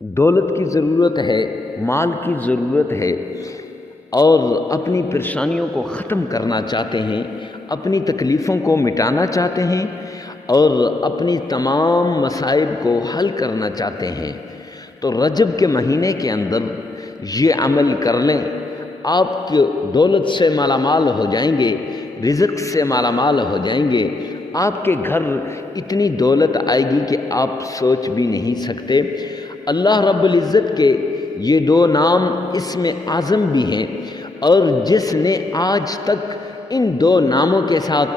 دولت کی ضرورت ہے، مال کی ضرورت ہے، اور اپنی پریشانیوں کو ختم کرنا چاہتے ہیں، اپنی تکلیفوں کو مٹانا چاہتے ہیں اور اپنی تمام مصائب کو حل کرنا چاہتے ہیں، تو رجب کے مہینے کے اندر یہ عمل کر لیں۔ آپ کی دولت سے مالا مال ہو جائیں گے، رزق سے مالا مال ہو جائیں گے، آپ کے گھر اتنی دولت آئے گی کہ آپ سوچ بھی نہیں سکتے۔ اللہ رب العزت کے یہ دو نام اسم اعظم بھی ہیں، اور جس نے آج تک ان دو ناموں کے ساتھ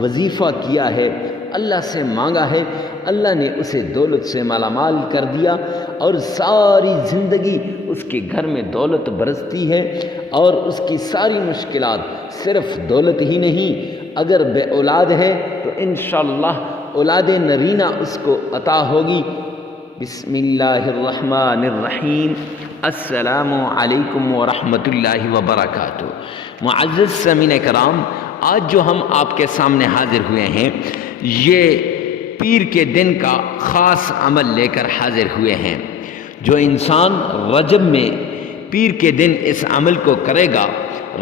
وظیفہ کیا ہے، اللہ سے مانگا ہے، اللہ نے اسے دولت سے مالا مال کر دیا، اور ساری زندگی اس کے گھر میں دولت برستی ہے، اور اس کی ساری مشکلات صرف دولت ہی نہیں، اگر بے اولاد ہے تو انشاءاللہ اولاد نرینہ اس کو عطا ہوگی۔ بسم اللہ الرحمن الرحیم۔ السلام علیکم ورحمۃ اللہ وبرکاتہ۔ معزز سامعین کرام، آج جو ہم آپ کے سامنے حاضر ہوئے ہیں، یہ پیر کے دن کا خاص عمل لے کر حاضر ہوئے ہیں۔ جو انسان رجب میں پیر کے دن اس عمل کو کرے گا،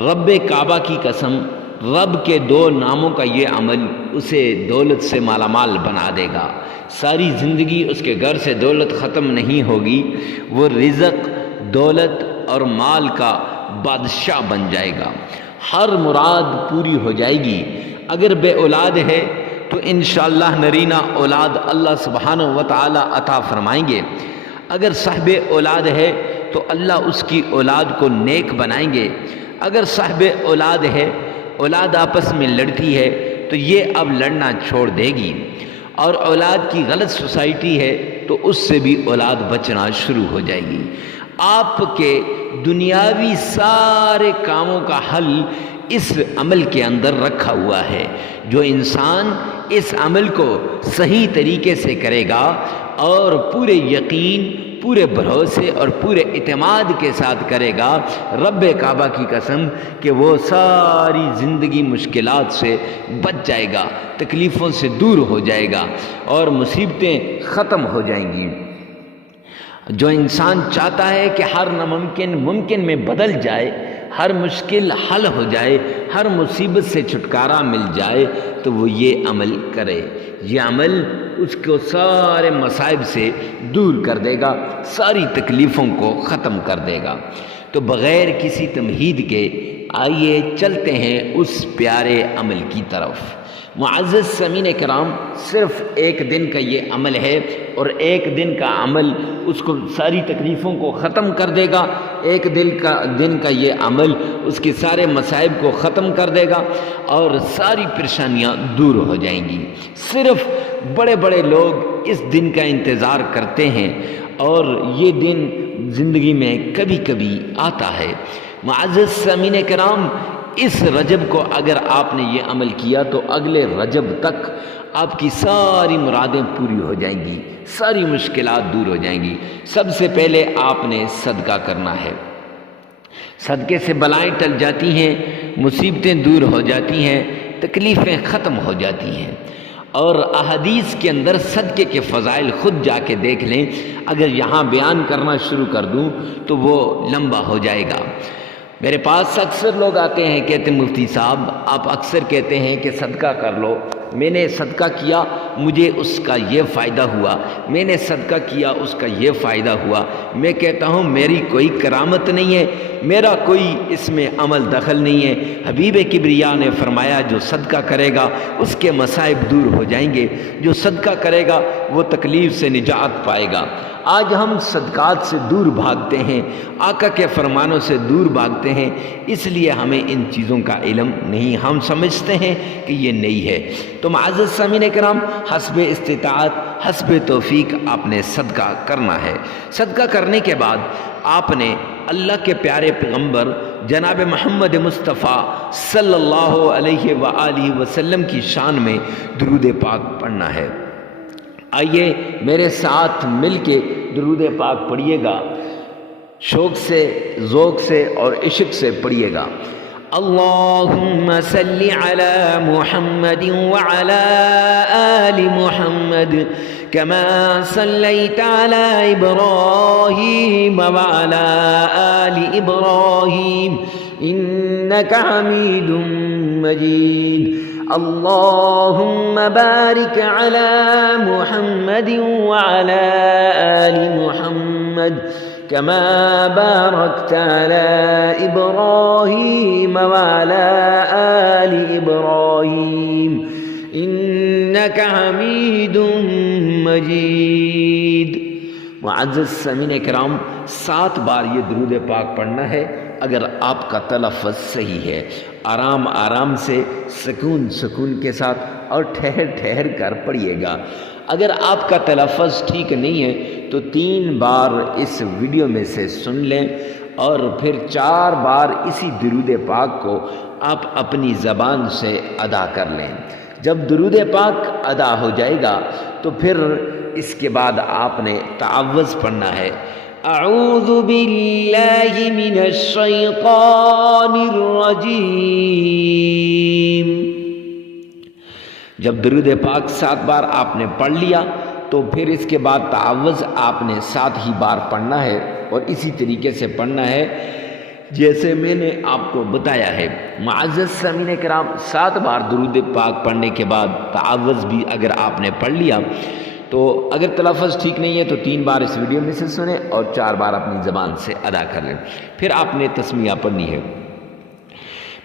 رب کعبہ کی قسم، رب کے دو ناموں کا یہ عمل اسے دولت سے مالا مال بنا دے گا۔ ساری زندگی اس کے گھر سے دولت ختم نہیں ہوگی، وہ رزق، دولت اور مال کا بادشاہ بن جائے گا، ہر مراد پوری ہو جائے گی۔ اگر بے اولاد ہے تو انشاءاللہ نرینہ اولاد اللہ سبحانہ و تعالی عطا فرمائیں گے۔ اگر صاحب اولاد ہے تو اللہ اس کی اولاد کو نیک بنائیں گے۔ اگر صاحب اولاد ہے، اولاد آپس میں لڑتی ہے تو یہ اب لڑنا چھوڑ دے گی، اور اولاد کی غلط سوسائٹی ہے تو اس سے بھی اولاد بچنا شروع ہو جائے گی۔ آپ کے دنیاوی سارے کاموں کا حل اس عمل کے اندر رکھا ہوا ہے۔ جو انسان اس عمل کو صحیح طریقے سے کرے گا اور پورے یقین، پورے بھروسے اور پورے اعتماد کے ساتھ کرے گا، رب کعبہ کی قسم کہ وہ ساری زندگی مشکلات سے بچ جائے گا، تکلیفوں سے دور ہو جائے گا اور مصیبتیں ختم ہو جائیں گی۔ جو انسان چاہتا ہے کہ ہر ناممکن ممکن میں بدل جائے، ہر مشکل حل ہو جائے، ہر مصیبت سے چھٹکارا مل جائے، تو وہ یہ عمل کرے۔ یہ عمل اس کو سارے مصائب سے دور کر دے گا، ساری تکلیفوں کو ختم کر دے گا۔ تو بغیر کسی تمہید کے آئیے چلتے ہیں اس پیارے عمل کی طرف۔ معزز سامعین کرام، صرف ایک دن کا یہ عمل ہے، اور ایک دن کا عمل اس کو ساری تکلیفوں کو ختم کر دے گا۔ ایک دن کا یہ عمل اس کے سارے مصائب کو ختم کر دے گا اور ساری پریشانیاں دور ہو جائیں گی۔ صرف بڑے بڑے لوگ اس دن کا انتظار کرتے ہیں، اور یہ دن زندگی میں کبھی کبھی آتا ہے۔ معزز سامعین کرام، اس رجب کو اگر آپ نے یہ عمل کیا تو اگلے رجب تک آپ کی ساری مرادیں پوری ہو جائیں گی، ساری مشکلات دور ہو جائیں گی۔ سب سے پہلے آپ نے صدقہ کرنا ہے۔ صدقے سے بلائیں ٹل جاتی ہیں، مصیبتیں دور ہو جاتی ہیں، تکلیفیں ختم ہو جاتی ہیں۔ اور احادیث کے اندر صدقے کے فضائل خود جا کے دیکھ لیں، اگر یہاں بیان کرنا شروع کر دوں تو وہ لمبا ہو جائے گا۔ میرے پاس اکثر لوگ آتے ہیں، کہتے ہیں مفتی صاحب آپ اکثر کہتے ہیں کہ صدقہ کر لو، میں نے صدقہ کیا مجھے اس کا یہ فائدہ ہوا، میں نے صدقہ کیا اس کا یہ فائدہ ہوا۔ میں کہتا ہوں میری کوئی کرامت نہیں ہے، میرا کوئی اس میں عمل دخل نہیں ہے۔ حبیب کبریا نے فرمایا جو صدقہ کرے گا اس کے مصائب دور ہو جائیں گے، جو صدقہ کرے گا وہ تکلیف سے نجات پائے گا۔ آج ہم صدقات سے دور بھاگتے ہیں، آقا کے فرمانوں سے دور بھاگتے ہیں، اس لیے ہمیں ان چیزوں کا علم نہیں، ہم سمجھتے ہیں کہ یہ نہیں ہے۔ تو معزز سامعین کرام، حسب استطاعت، حسب توفیق آپ نے صدقہ کرنا ہے۔ صدقہ کرنے کے بعد آپ نے اللہ کے پیارے پیغمبر جناب محمد مصطفیٰ صلی اللہ علیہ وآلہ وسلم کی شان میں درود پاک پڑھنا ہے۔ آئیے میرے ساتھ مل کے درود پاک پڑھیے گا، شوق سے، ذوق سے اور عشق سے پڑھیے گا۔ اللہم صلی علی محمد وعلی آل محمد كما صليت على إبراهيم وعلى آل إبراهيم إنك حميد مجيد اللهم بارك على محمد وعلى آل محمد كما باركت على إبراهيم وعلى آل إبراهيم إنك حميد مجيد۔ معزز سامعین کرام، 7 بار یہ درود پاک پڑھنا ہے اگر آپ کا تلفظ صحیح ہے، آرام آرام سے، سکون سکون کے ساتھ اور ٹھہر ٹھہر کر پڑھیے گا۔ اگر آپ کا تلفظ ٹھیک نہیں ہے تو 3 بار اس ویڈیو میں سے سن لیں اور پھر 4 بار اسی درود پاک کو آپ اپنی زبان سے ادا کر لیں۔ جب درود پاک ادا ہو جائے گا تو پھر اس کے بعد آپ نے تعوذ پڑھنا ہے۔ اعوذ باللہ من الشیطان الرجیم۔ جب درود پاک 7 بار آپ نے پڑھ لیا تو پھر اس کے بعد تعوذ آپ نے 7 ہی بار پڑھنا ہے اور اسی طریقے سے پڑھنا ہے جیسے میں نے آپ کو بتایا ہے۔ معزز سامعین کرام، 7 بار درود پاک پڑھنے کے بعد تعوذ بھی اگر آپ نے پڑھ لیا تو اگر تلفظ ٹھیک نہیں ہے تو 3 بار اس ویڈیو میں سے سنیں اور 4 بار اپنی زبان سے ادا کر لیں۔ پھر آپ نے تسمیہ پڑھنی ہے۔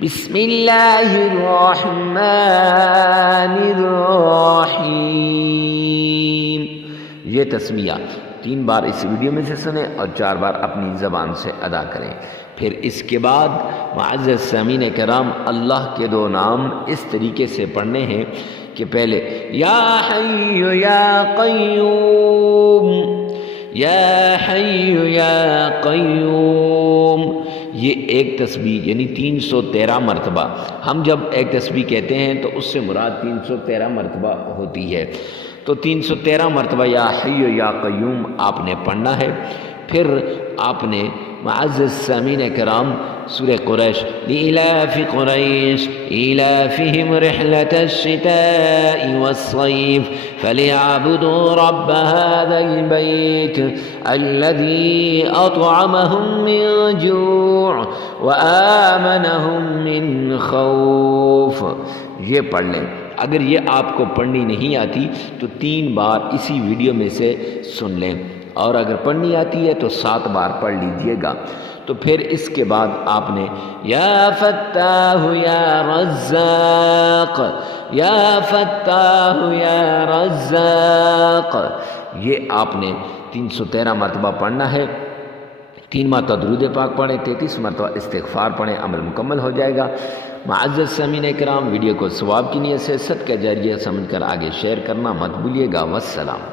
بسم اللہ الرحمن الرحیم، یہ تسمیہ 3 بار اس ویڈیو میں سے سنیں اور 4 بار اپنی زبان سے ادا کریں۔ پھر اس کے بعد معزز سامعین کرام، اللہ کے 2 نام اس طریقے سے پڑھنے ہیں کہ پہلے یا حی یا قیوم، یا حی یا قیوم، یہ ایک تسبیح یعنی 313 مرتبہ۔ ہم جب ایک تسبیح کہتے ہیں تو اس سے مراد 313 مرتبہ ہوتی ہے، تو 313 مرتبہ یا حی یا قیوم آپ نے پڑھنا ہے۔ پھر آپ نے معزز سامعین کرام سورہ قریش، لإلاف قریش إلافهم رحلة الشتاء والصيف فليعبدوا رب هذا البيت الذي أطعمهم من جوع وآمنهم من خوف، یہ پڑھ لیں۔ اگر یہ آپ کو پڑھنی نہیں آتی تو 3 بار اسی ویڈیو میں سے سن لیں، اور اگر پڑھنی آتی ہے تو 7 بار پڑھ لیجئے گا۔ تو پھر اس کے بعد آپ نے یا فتاح یا رزاق، یا فتاح یا رزاق، یہ آپ نے 313 مرتبہ پڑھنا ہے۔ 3 مرتبہ درود پاک پڑھیں، 33 مرتبہ استغفار پڑھیں، عمل مکمل ہو جائے گا۔ معزز سامعین کرام، ویڈیو کو ثواب کی نیت سے صدقہ جاریہ سمجھ کر آگے شیئر کرنا مت بھولیے گا۔ والسلام۔